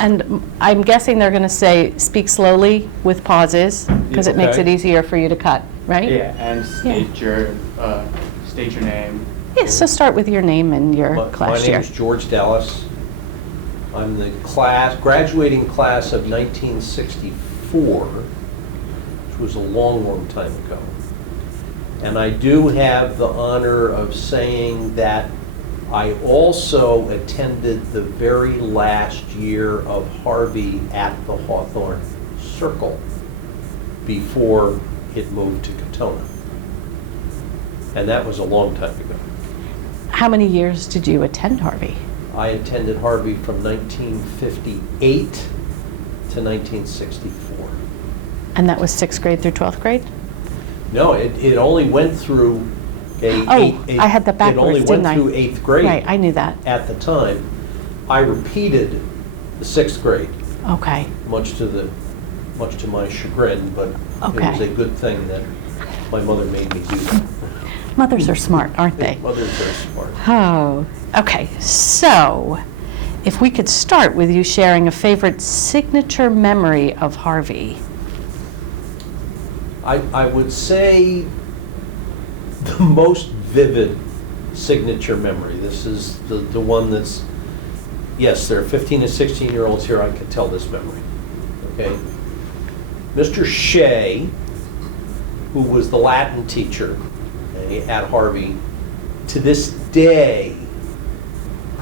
And I'm guessing they're going to say, speak slowly with pauses, because it makes it Okay. easier for you to cut, right? Yeah, and state your name. Yes, so start with your name and your My class name year. is George Dallas. I'm the graduating class of 1964, which was a long, long time ago. And I do have the honor of saying that I also attended the very last year of Harvey at the Hawthorne Circle before it moved to Katona. And that was a long time ago. How many years did you attend Harvey? I attended Harvey from 1958 to 1964. And that was 6th grade through 12th grade? No, it only went through I had that backwards, didn't I? It only went through 8th grade. Right, I knew that. At the time. I repeated the 6th grade, Okay. much to my chagrin, but it Okay. was a good thing that my mother made me do that. Mothers are smart, aren't they? Mothers are smart. Oh, okay. So, if we could start with you sharing a favorite signature memory of Harvey. I would say the most vivid signature memory. This is the one that's, yes, there are 15 and 16-year-olds here, I could tell this memory. Okay? Mr. Shea, who was the Latin teacher at Harvey, to this day,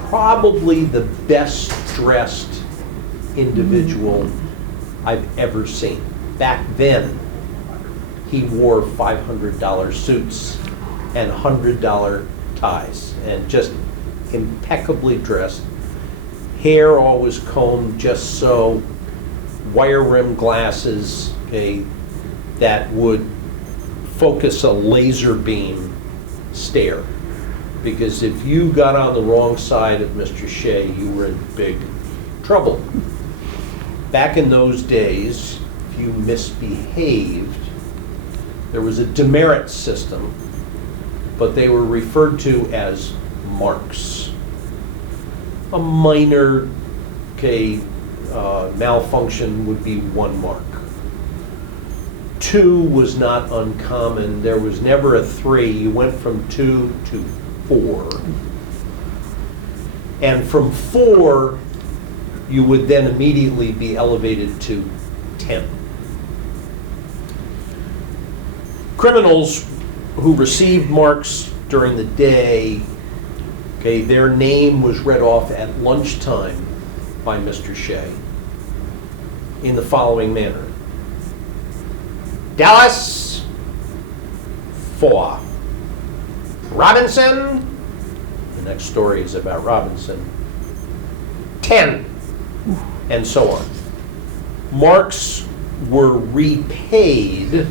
probably the best dressed individual I've ever seen. Back then, he wore $500 suits and $100 ties, and just impeccably dressed. Hair always combed just so, wire rim glasses, okay, that would focus a laser beam stare. Because if you got on the wrong side of Mr. Shea, you were in big trouble. Back in those days, if you misbehaved, there was a demerit system, but they were referred to as marks. A minor malfunction would be 1 mark. 2 was not uncommon. There was never a 3. You went from 2 to 4. And from 4, you would then immediately be elevated to 10. Criminals who received marks during the day, okay, their name was read off at lunchtime by Mr. Shea in the following manner. Dallas, 4. Robinson, the next story is about Robinson, 10, and so on. Marks were repaid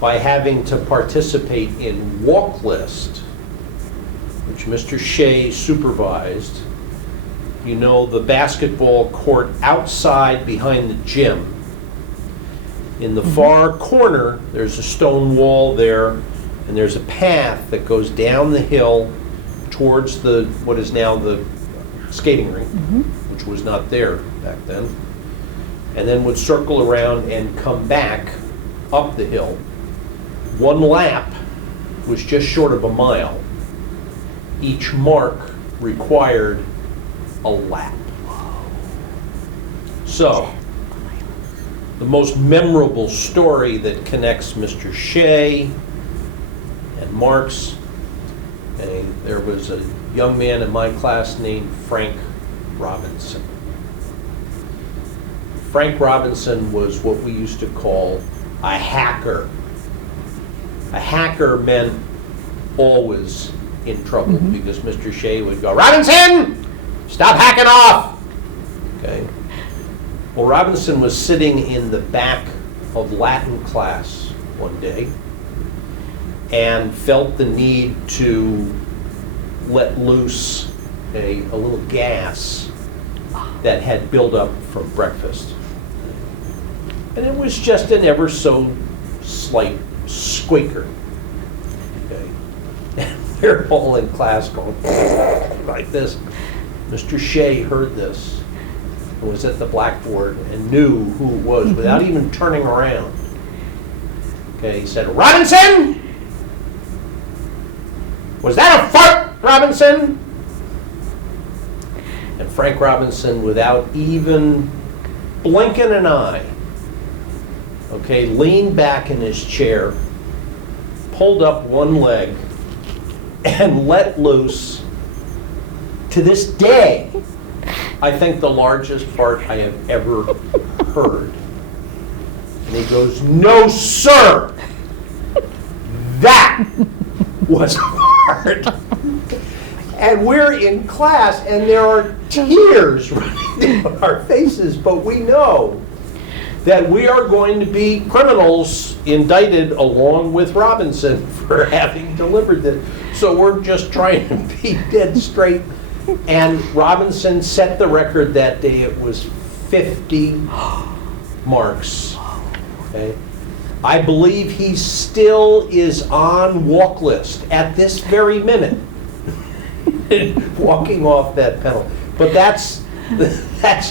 by having to participate in walk list, which Mr. Shea supervised. You know, the basketball court outside behind the gym. In the far corner, there's a stone wall there, and there's a path that goes down the hill towards what is now the skating rink, which was not there back then, and then would circle around and come back up the hill. 1 lap was just short of a mile. Each mark required a lap. So, the most memorable story that connects Mr. Shea and marks, there was a young man in my class named Frank Robinson. Frank Robinson was what we used to call a hacker. A hacker meant always in trouble because Mr. Shea would go, "Robinson, stop hacking off!" Okay. Well, Robinson was sitting in the back of Latin class one day and felt the need to let loose a little gas that had built up from breakfast. And it was just an ever so slight squeaker. Okay. And we're all in class going like this. Mr. Shea heard this and was at the blackboard and knew who it was without even turning around. Okay, he said, "Robinson! Was that a fart, Robinson?" And Frank Robinson, without even blinking an eye, okay, leaned back in his chair, pulled up one leg, and let loose, to this day, I think the largest fart I have ever heard. And he goes, "No, sir! That was a fart!" And we're in class, and there are tears running down our faces, but we know that we are going to be criminals indicted along with Robinson for having delivered this. So we're just trying to be dead straight. And Robinson set the record that day. It was 50 marks. Okay. I believe he still is on walk list at this very minute, walking off that pedal. But that's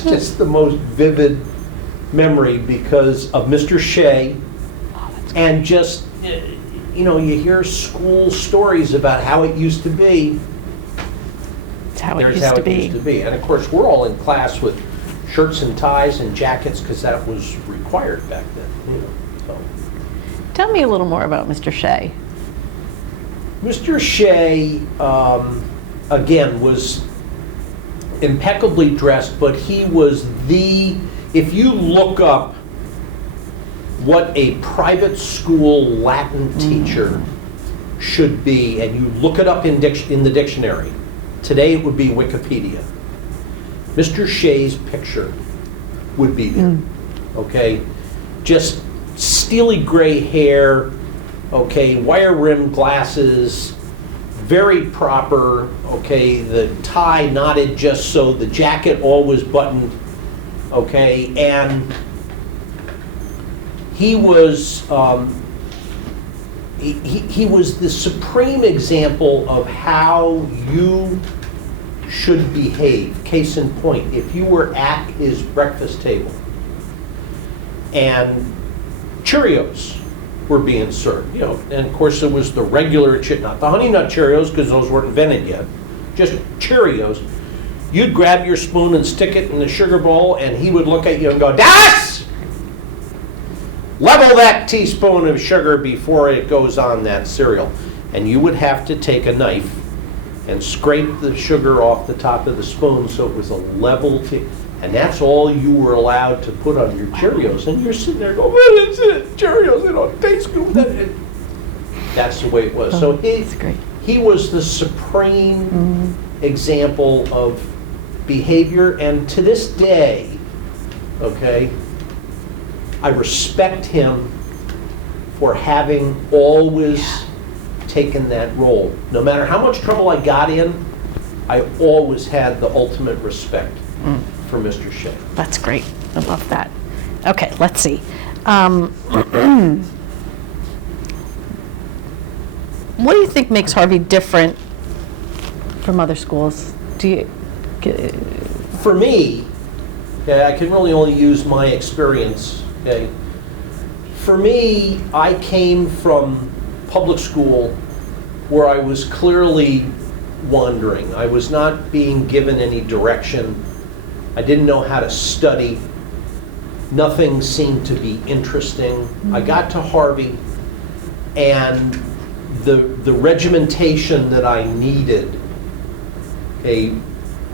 just the most vivid memory because of Mr. Shea, and just, you know, you hear school stories about how it used to be. It's how it There's used how to it be. used to be. And of course, we're all in class with shirts and ties and jackets because that was required back then. You know, so. Tell me a little more about Mr. Shea. Mr. Shea, again, was impeccably dressed, but he was if you look up what a private school Latin teacher should be, and you look it up in the dictionary, today it would be Wikipedia. Mr. Shea's picture would be there, okay? Just steely gray hair, okay, wire-rimmed glasses, very proper, okay, the tie knotted just so, the jacket always buttoned, okay, and he was he was the supreme example of how you should behave. Case in point, if you were at his breakfast table and Cheerios were being served, you know, and of course it was the regular, not the Honey Nut Cheerios because those weren't invented yet, just Cheerios. You'd grab your spoon and stick it in the sugar bowl, and he would look at you and go, "Das! Level that teaspoon of sugar before it goes on that cereal." And you would have to take a knife and scrape the sugar off the top of the spoon so it was a level, and that's all you were allowed to put on your Cheerios. And you're sitting there going, "What is it? Cheerios, they don't taste good." That's the way it was. So he was the supreme example of behavior, and to this day, okay, I respect him for having always taken that role. No matter how much trouble I got in, I always had the ultimate respect for Mr. Shea. That's great. I love that. Okay, let's see. What do you think makes Harvey different from other schools? For me, okay, I can really only use my experience, okay? For me, I came from public school where I was clearly wandering. I was not being given any direction. I didn't know how to study. Nothing seemed to be interesting. I got to Harvey, and the regimentation that I needed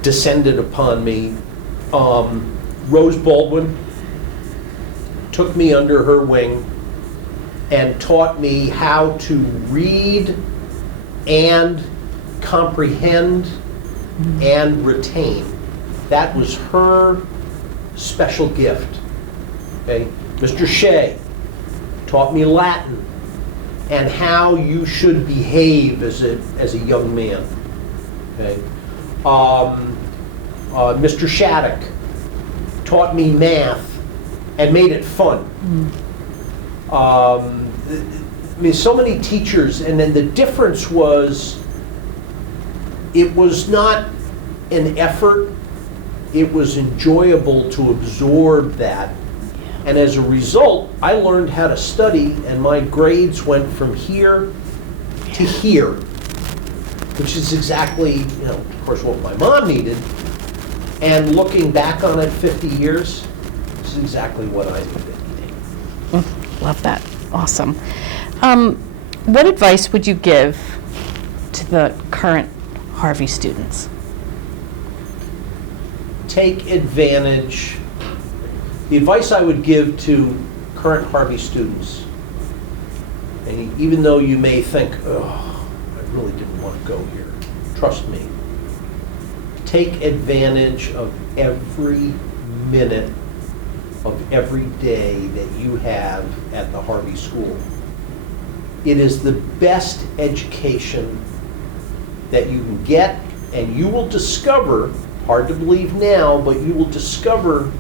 descended upon me. Rose Baldwin took me under her wing and taught me how to read and comprehend and retain. That was her special gift. Okay? Mr. Shea taught me Latin and how you should behave as a young man. Okay? Mr. Shattuck taught me math and made it fun. I mean, so many teachers, and then the difference was, it was not an effort, it was enjoyable to absorb that. And as a result, I learned how to study, and my grades went from here to here, which is exactly, of course, what my mom needed. And looking back on it 50 years, this is exactly what I needed. Love that. Awesome. What advice would you give to the current Harvey students? Take advantage. The advice I would give to current Harvey students, and even though you may think, oh, I really didn't want to go here, trust me, take advantage of every minute of every day that you have at the Harvey School. It is the best education that you can get, and you will discover, hard to believe now, but you will discover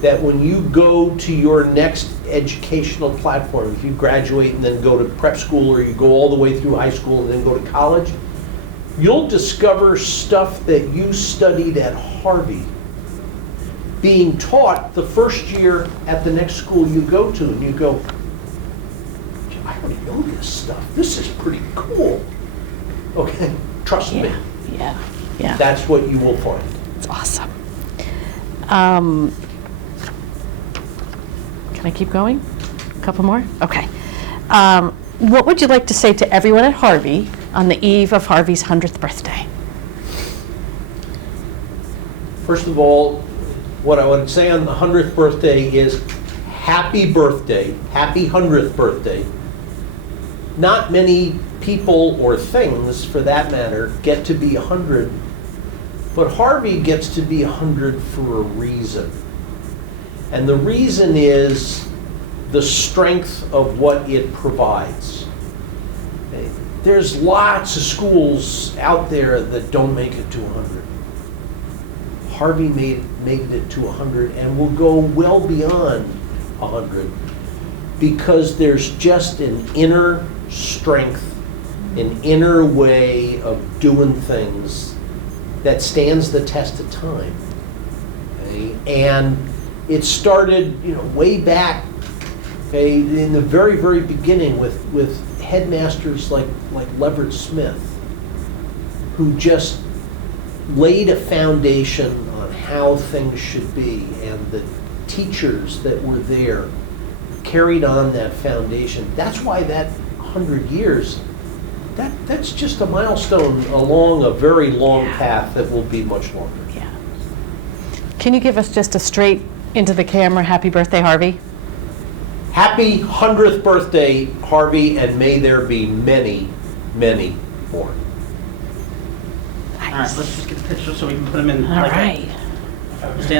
that when you go to your next educational platform, if you graduate and then go to prep school, or you go all the way through high school and then go to college, you'll discover stuff that you studied at Harvey being taught the first year at the next school you go to, and you go, I already know this stuff. This is pretty cool. Okay, trust me. Yeah. That's what you will find. It's awesome. Can I keep going? A couple more? Okay. What would you like to say to everyone at Harvey on the eve of Harvey's 100th birthday? First of all, what I would say on the 100th birthday is happy birthday, happy 100th birthday. Not many people or things, for that matter, get to be 100, but Harvey gets to be 100 for a reason. And the reason is the strength of what it provides. There's lots of schools out there that don't make it to 100. Harvey made it to 100 and will go well beyond 100 because there's just an inner strength, an inner way of doing things that stands the test of time. Okay? And it started, way back, okay, in the very, very beginning with headmasters like Leverett Smith, who just laid a foundation on how things should be, and the teachers that were there carried on that foundation. That's why that 100 years, that's just a milestone along a very long path that will be much longer. Yeah. Can you give us just a straight into the camera happy birthday, Harvey? Happy 100th birthday, Harvey, and may there be many, many more. All right, let's just get the picture so we can put them in. All right. Stand